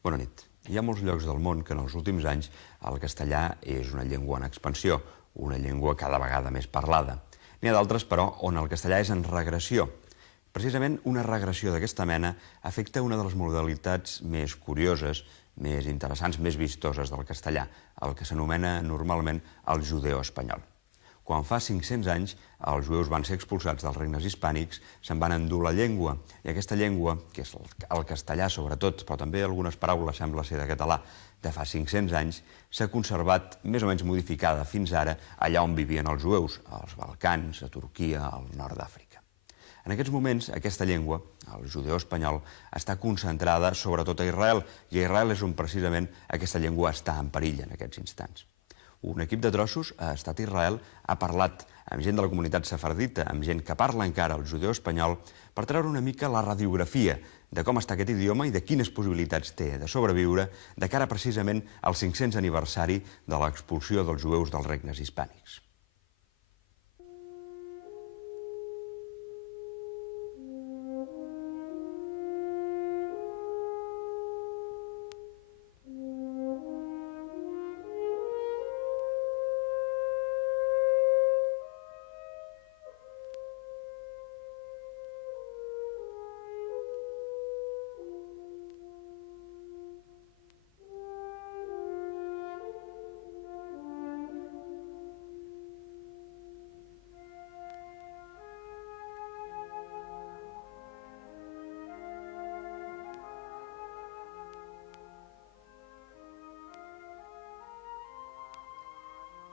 Bona nit. Hi ha molts llocs del món que en els últims anys el castellà és una llengua en expansió, una llengua cada vegada més parlada. N'hi ha d'altres, però, on el castellà és en regressió. Precisament una regressió d'aquesta mena afecta una de les modalitats més curioses, més interessants, més vistoses del castellà, el que s'anomena normalment el judeo-espanyol. Quan fa 500 anys els jueus van ser expulsats dels regnes hispànics, se'n van endur la llengua, i aquesta llengua, que és el castellà sobretot, però també algunes paraules sembla ser de català, de fa 500 anys, s'ha conservat més o menys modificada fins ara allà on vivien els jueus, als Balcans, a Turquia, al nord d'Àfrica. En aquests moments, aquesta llengua, el judeo-espanyol, està concentrada sobretot a Israel, i a Israel és on precisament aquesta llengua està en perill en aquests instants. Un equip de trossos ha estat a Israel, ha parlat amb gent de la comunitat sefardita, amb gent que parla encara el judeo-espanyol, per treure una mica la radiografia de com està aquest idioma i de quines possibilitats té de sobreviure de cara precisament al 500 aniversari de l'expulsió dels jueus dels regnes hispànics.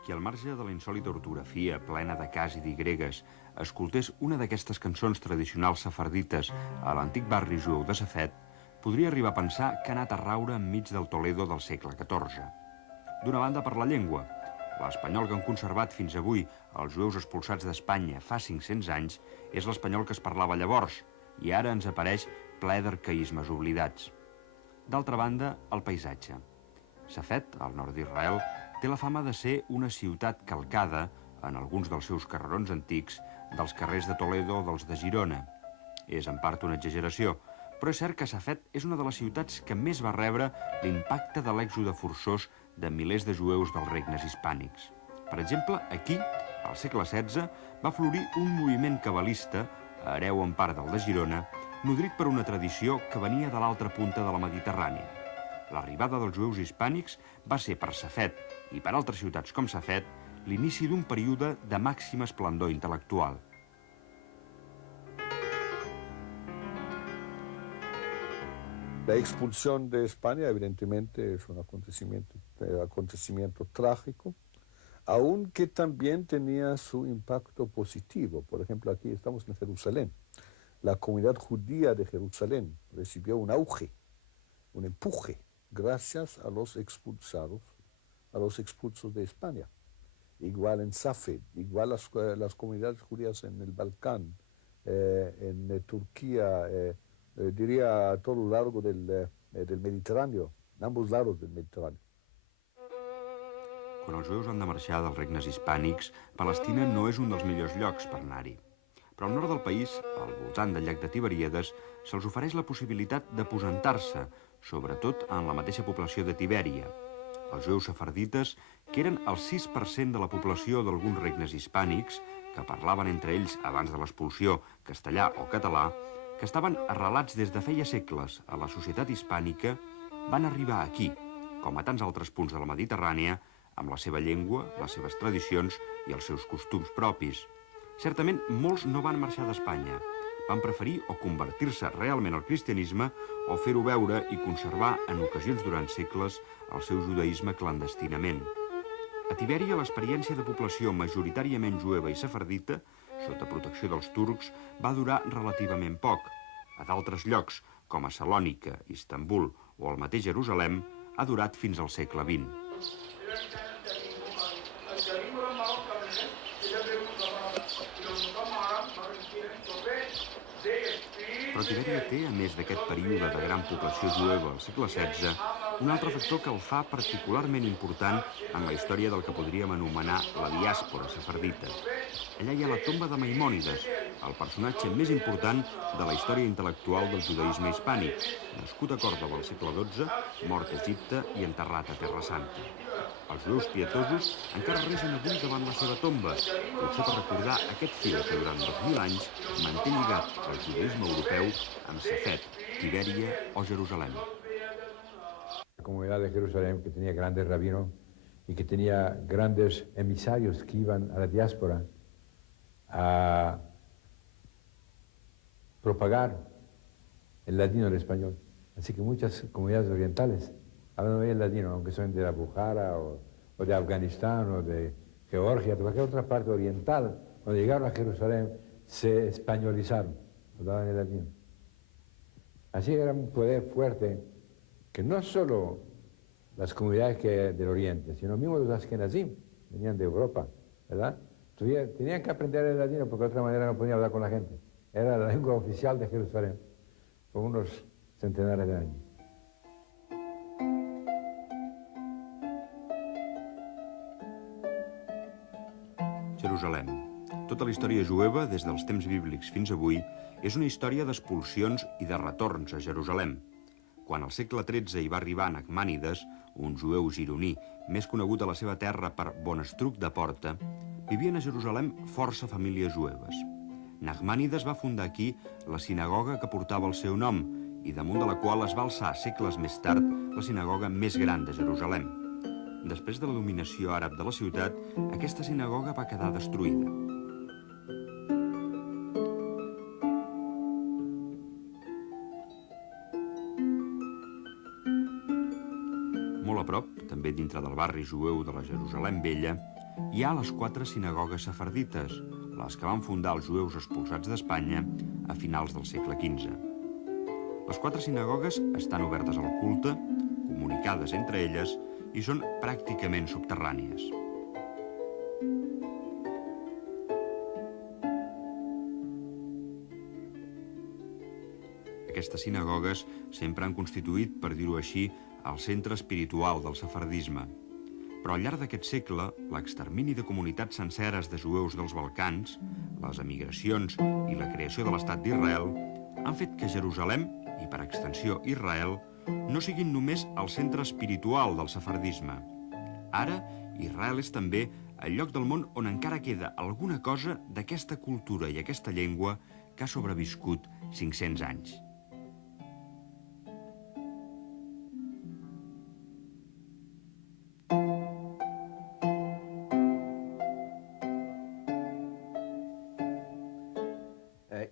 Qui al marge de la insòlita ortografia plena de cas i digregues escoltés una d'aquestes cançons tradicionals sefardites a l'antic barri jueu de Safed, podria arribar a pensar que ha anat a raure enmig del Toledo del segle XIV. D'una banda, per la llengua. L'espanyol que han conservat fins avui els jueus expulsats d'Espanya fa 500 anys és l'espanyol que es parlava llavors, i ara ens apareix ple d'arcaïsmes oblidats. D'altra banda, el paisatge. Safed, al nord d'Israel, té la fama de ser una ciutat calcada, en alguns dels seus carrerons antics, dels carrers de Toledo o dels de Girona. És en part una exageració, però és cert que Safed és una de les ciutats que més va rebre l'impacte de l'èxode forçós de milers de jueus dels regnes hispànics. Per exemple, aquí, al segle XVI, va florir un moviment cabalista, hereu en part del de Girona, nodrit per una tradició que venia de l'altra punta de la Mediterrània. L'arribada dels jueus hispànics va ser per Safed i per altres ciutats com Safed l'inici d'un període de màxima esplendor intel·lectual. La expulsión de España evidentemente es un acontecimiento trágico, aunque también tenía su impacto positivo. Por ejemplo, aquí estamos en Jerusalén. La comunidad judía de Jerusalén recibió un auge, un empuje, gracias a los expulsos de España. Igual en Safed, igual las comunidades judías en el Balcán, en Turquía, diría a todo lo largo del Mediterráneo, en ambos lados del Mediterráneo. Quan els jueus han de marxar dels regnes hispànics, Palestina no és un dels millors llocs per anar-hi. Però al nord del país, al voltant del llac de Tiberíades, se'ls ofereix la possibilitat d'aposentar-se, sobretot en la mateixa població de Tibèria. Els jueus sefardites, que eren el 6% de la població d'alguns regnes hispànics, que parlaven entre ells abans de l'expulsió castellà o català, que estaven arrelats des de feia segles a la societat hispànica, van arribar aquí, com a tants altres punts de la Mediterrània, amb la seva llengua, les seves tradicions i els seus costums propis. Certament, molts no van marxar d'Espanya. Van preferir o convertir-se realment al cristianisme o fer-ho veure i conservar en ocasions durant segles el seu judaïsme clandestinament. A Tibèria, l'experiència de població majoritàriament jueva i sefardita, sota protecció dels turcs, va durar relativament poc. A d'altres llocs, com a Salònica, Istanbul o el mateix Jerusalem, ha durat fins al segle XX. Però Tibèria té, a més d'aquest període de gran població jueva al segle XVI, Un altre factor que el fa particularment important en la història del que podríem anomenar la diàspora sefardita. Allà hi ha la tomba de Maimònides, el personatge més important de la història intel·lectual del judaisme hispànic, nascut a Còrdova al segle XII, mort a Egipte i enterrat a Terra Santa. Els jueus pietosos encara resen avui davant la seva tomba, potser per recordar aquest fil que durant 2000 anys manté lligat el judaisme europeu amb Safed, Tibèria o Jerusalem. La comunidad de Jerusalén, que tenía grandes rabinos y que tenía grandes emisarios que iban a la diáspora a propagar el ladino y el español. Así que muchas comunidades orientales hablan hoy el ladino, aunque son de la Bukhara o de Afganistán o de Georgia, de cualquier otra parte oriental. Cuando llegaron a Jerusalén se españolizaron, hablaban el ladino. Así era un poder fuerte que no solo las comunidades del Oriente, sino mismo los Ashkenazim, venían de Europa, ¿verdad? Tenían que aprender el ladino porque de otra manera no podían hablar con la gente. Era la lengua oficial de Jerusalén por unos centenares de años. Jerusalem. Tota la història jueva, des dels temps bíblics fins avui, és una història d'expulsions i de retorns a Jerusalem. Quan al segle XIII hi va arribar Nachmànides, un jueu gironí més conegut a la seva terra per Bonestruc de Porta, vivien a Jerusalem força famílies jueves. Nachmànides va fundar aquí la sinagoga que portava el seu nom i damunt de la qual es va alçar segles més tard la sinagoga més gran de Jerusalem. Després de la dominació àrab de la ciutat, aquesta sinagoga va quedar destruïda. Molt a prop, també dintre del barri jueu de la Jerusalem Vella, hi ha les 4 sinagogues sefardites, les que van fundar els jueus expulsats d'Espanya a finals del segle XV. Les 4 sinagogues estan obertes al culte, comunicades entre elles, i són pràcticament subterrànies. Aquestes sinagogues sempre han constituït, per dir-ho així, el centre espiritual del sefardisme. Però al llarg d'aquest segle, l'extermini de comunitats senceres de jueus dels Balcans, les emigracions i la creació de l'Estat d'Israel han fet que Jerusalem, i per extensió Israel, no siguin només el centre espiritual del sefardisme. Ara, Israel és també el lloc del món on encara queda alguna cosa d'aquesta cultura i aquesta llengua que ha sobreviscut 500 anys.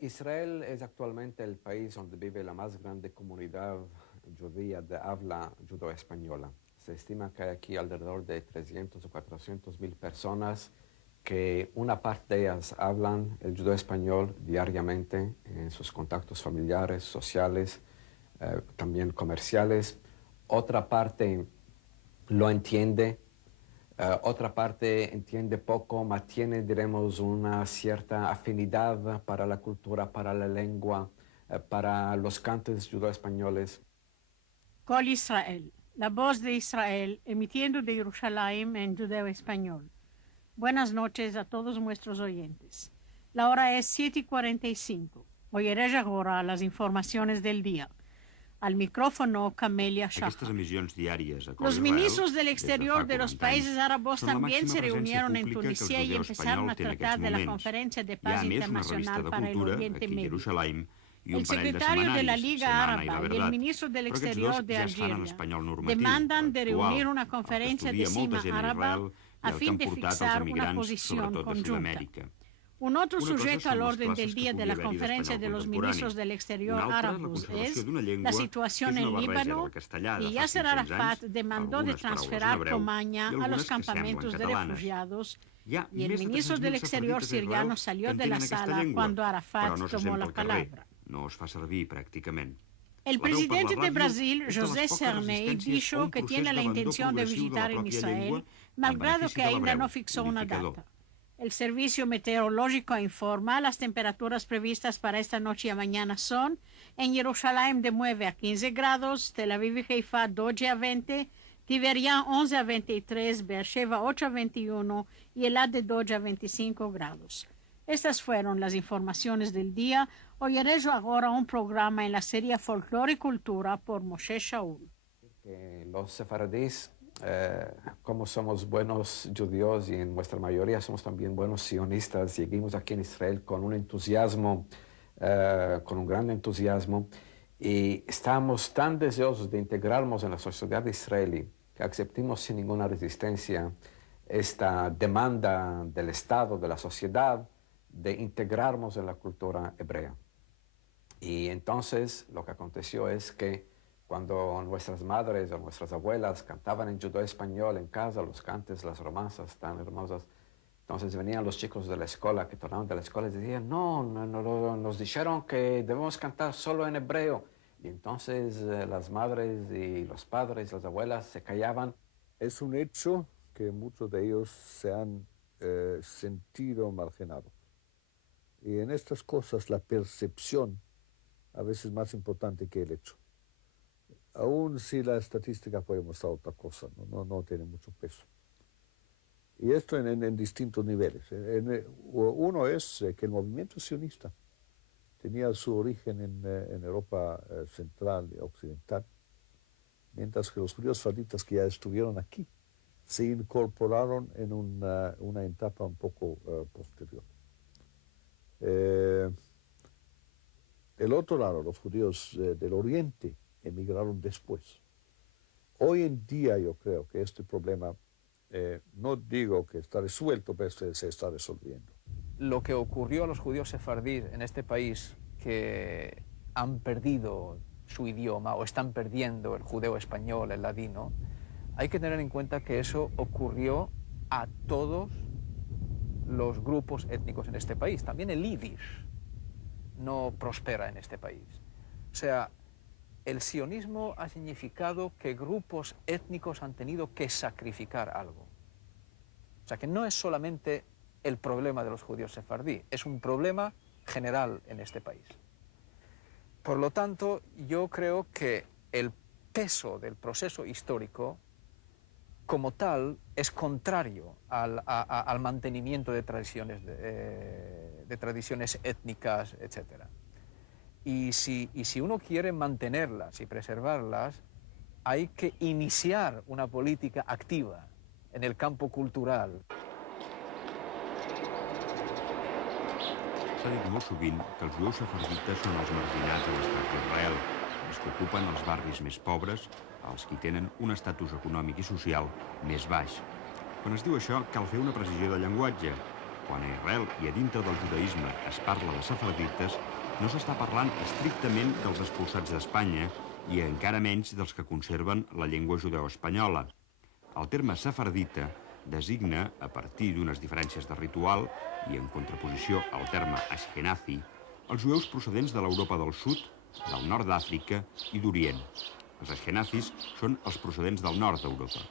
Israel es actualmente el país donde vive la más grande comunidad judía de habla judo-española. Se estima que hay aquí alrededor de 300 o 400 mil personas que una parte de ellas hablan el judo-español diariamente en sus contactos familiares, sociales, también comerciales. Otra parte lo entiende. Otra parte entiende poco, ma tiene, diremos, una cierta afinidad para la cultura, para la lengua, para los cantos judo-españoles. Kol Israel, la voz de Israel, emitiendo de Jerusalén en judeo-español. Buenas noches a todos nuestros oyentes. La hora es 7:45. Oiré ahora las informaciones del día. Al micrófono, Camelia Shahar. Los ministros del exterior de los países árabes también se reunieron en Tunisia y empezaron a tratar de la Conferencia de Paz Internacional para el Oriente Medio. El secretario de la Liga Árabe y el ministro del Exterior de Algeria demandan de reunir una conferencia de cima árabe a fin de fixar una posición conjunta. Un otro sujeto al orden del día de la conferencia de los ministros del exterior árabes es la situación en Líbano, y Yasser Arafat demandó de transferir Romaña a los campamentos de refugiados, y el ministro del exterior siriano salió de la sala cuando Arafat tomó la palabra. El presidente de Brasil, José Sarney, dijo que tiene la intención de visitar en Israel, malgrado que ainda no fixó una data. El servicio meteorológico informa las temperaturas previstas para esta noche y mañana son En Jerusalén de 9 a 15 grados, Tel Aviv y Haifa 12 a 20, Tiberián 11 a 23, Beersheba 8 a 21 y Elad de 12 a 25 grados. Estas fueron las informaciones del día. Oyeré yo ahora un programa en la serie Folclore y Cultura por Moshe Shaul. Los sefaradíes, como somos buenos judíos y en nuestra mayoría somos también buenos sionistas, llegamos aquí en Israel con un entusiasmo, con un gran entusiasmo, y estamos tan deseosos de integrarnos en la sociedad israelí que aceptamos sin ninguna resistencia esta demanda del Estado, de la sociedad, de integrarnos en la cultura hebrea. Y entonces lo que aconteció es que cuando nuestras madres o nuestras abuelas cantaban en judeo español en casa, los cantes, las romanzas tan hermosas, entonces venían los chicos de la escuela, que tornaban de la escuela y decían, no, nos dijeron que debemos cantar solo en hebreo. Y entonces las madres y los padres, las abuelas se callaban. Es un hecho que muchos de ellos se han sentido marginados. Y en estas cosas la percepción a veces es más importante que el hecho. Aún si la estadística puede mostrar otra cosa, no tiene mucho peso. Y esto en distintos niveles. Uno es que el movimiento sionista tenía su origen en Europa central y occidental, mientras que los judíos sefardítas que ya estuvieron aquí se incorporaron en una etapa un poco posterior. Del otro lado, los judíos del Oriente emigraron después. Hoy en día yo creo que este problema, no digo que está resuelto, pero se está resolviendo. Lo que ocurrió a los judíos sefardíes en este país, que han perdido su idioma o están perdiendo el judeo español, el ladino, hay que tener en cuenta que eso ocurrió a todos los grupos étnicos en este país. También el yiddish no prospera en este país. O sea, el sionismo ha significado que grupos étnicos han tenido que sacrificar algo. O sea, que no es solamente el problema de los judíos sefardí, es un problema general en este país. Por lo tanto, yo creo que el peso del proceso histórico como tal es contrario al mantenimiento de tradiciones, de tradiciones étnicas, etc. Y si uno quiere mantenerlas y preservarlas, hay que iniciar una política activa en el campo cultural. S'ha dit molt sovint que els jueus sefardites són els marginats a l'estat d'Israel, els que ocupen els barris més pobres, els que tenen un estatus econòmic i social més baix. Quan es diu això, cal fer una precisió de llenguatge. Quan a Israel i a dintre del judaïsme es parla de sefardites, no s'està parlant estrictament dels expulsats d'Espanya i encara menys dels que conserven la llengua judeoespanyola. El terme sefardita designa, a partir d'unes diferències de ritual i en contraposició al terme ashkenazi, els jueus procedents de l'Europa del Sud, del nord d'Àfrica i d'Orient. Els ashkenazis són els procedents del nord d'Europa.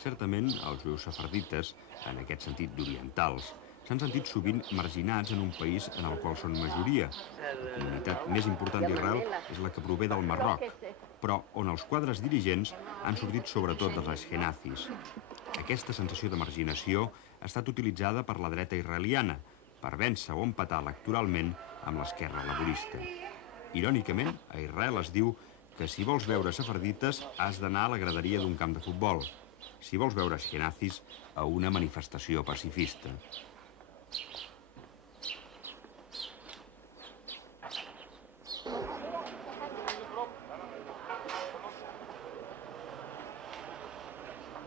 Certament, els jueus sefardites, en aquest sentit d'orientals, s'han sentit sovint marginats en un país en el qual són majoria. La comunitat més important d'Israel és la que prové del Marroc, però on els quadres dirigents han sortit sobretot dels ashkenazis. Aquesta sensació de marginació ha estat utilitzada per la dreta israeliana per vèncer o empatar electoralment amb l'esquerra laborista. Irònicament, a Israel es diu que si vols veure sefardites has d'anar a la graderia d'un camp de futbol, si vols veure ashkenazis a una manifestació pacifista.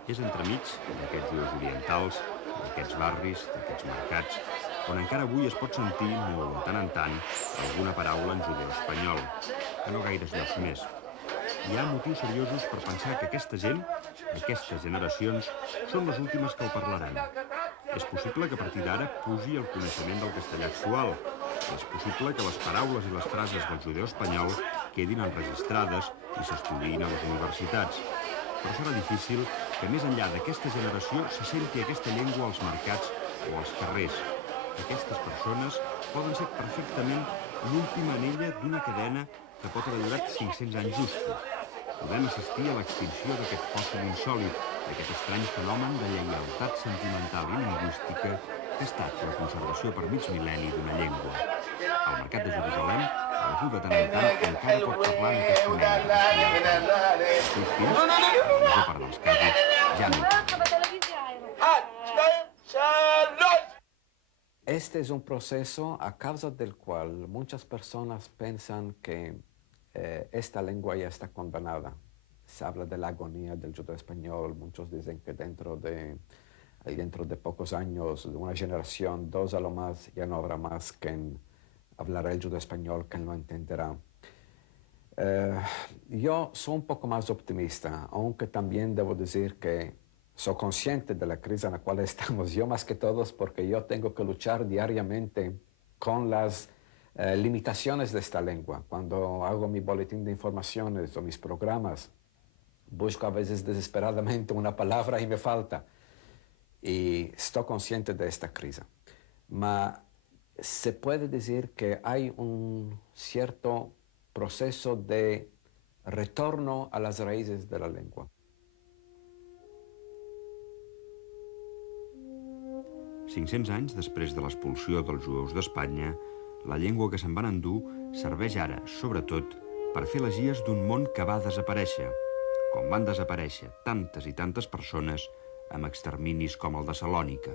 És entremig d'aquests jueus orientals, d'aquests barris, d'aquests mercats, on encara avui es pot sentir, molt de tant en tant, alguna paraula en judeu espanyol, que no gaires llocs més. Hi ha motius seriosos per pensar que aquesta gent, aquestes generacions, són les últimes que ho parlaran. És possible que a partir d'ara pugi el coneixement del castellà actual. És possible que les paraules i les frases del judeu espanyol quedin enregistrades i s'estudiïn a les universitats. Però serà difícil que més enllà d'aquesta generació se senti aquesta llengua als mercats o als carrers. Aquestes persones poden ser perfectament l'última anella d'una cadena que pot haver durat 500 anys justos. Podem assistir a l'extinció d'aquest fòssil insòlid, d'aquest estrany fenomen de lleialtat sentimental i lingüística que ha estat la conservació per mig mil·lenni d'una llengua. Al Mercat de Jerusalem, algú de tant en tant encara pot parlar en aquesta llengua. Els seus fills, en la major part dels casos, ja no hi parlen. Este es un proceso a causa del cual muchas personas piensan que esta lengua ya está condenada. Se habla de la agonía del judeo español. Muchos dicen que dentro de pocos años, de una generación, dos a lo más, ya no habrá más quien hablará el judeo español, quien lo entenderá. Yo soy un poco más optimista, aunque también debo decir que soy consciente de la crisis en la cual estamos, yo más que todos, porque yo tengo que luchar diariamente con las limitaciones de esta lengua. Cuando hago mi boletín de informaciones o mis programas, busco a veces desesperadamente una palabra y me falta. Y estoy consciente de esta crisis. Pero se puede decir que hay un cierto proceso de retorno a las raíces de la lengua. 500 anys després de l'expulsió dels jueus d'Espanya, la llengua que se'n van endur serveix ara, sobretot, per fer elegies d'un món que va desaparèixer, com van desaparèixer tantes i tantes persones amb exterminis com el de Salònica.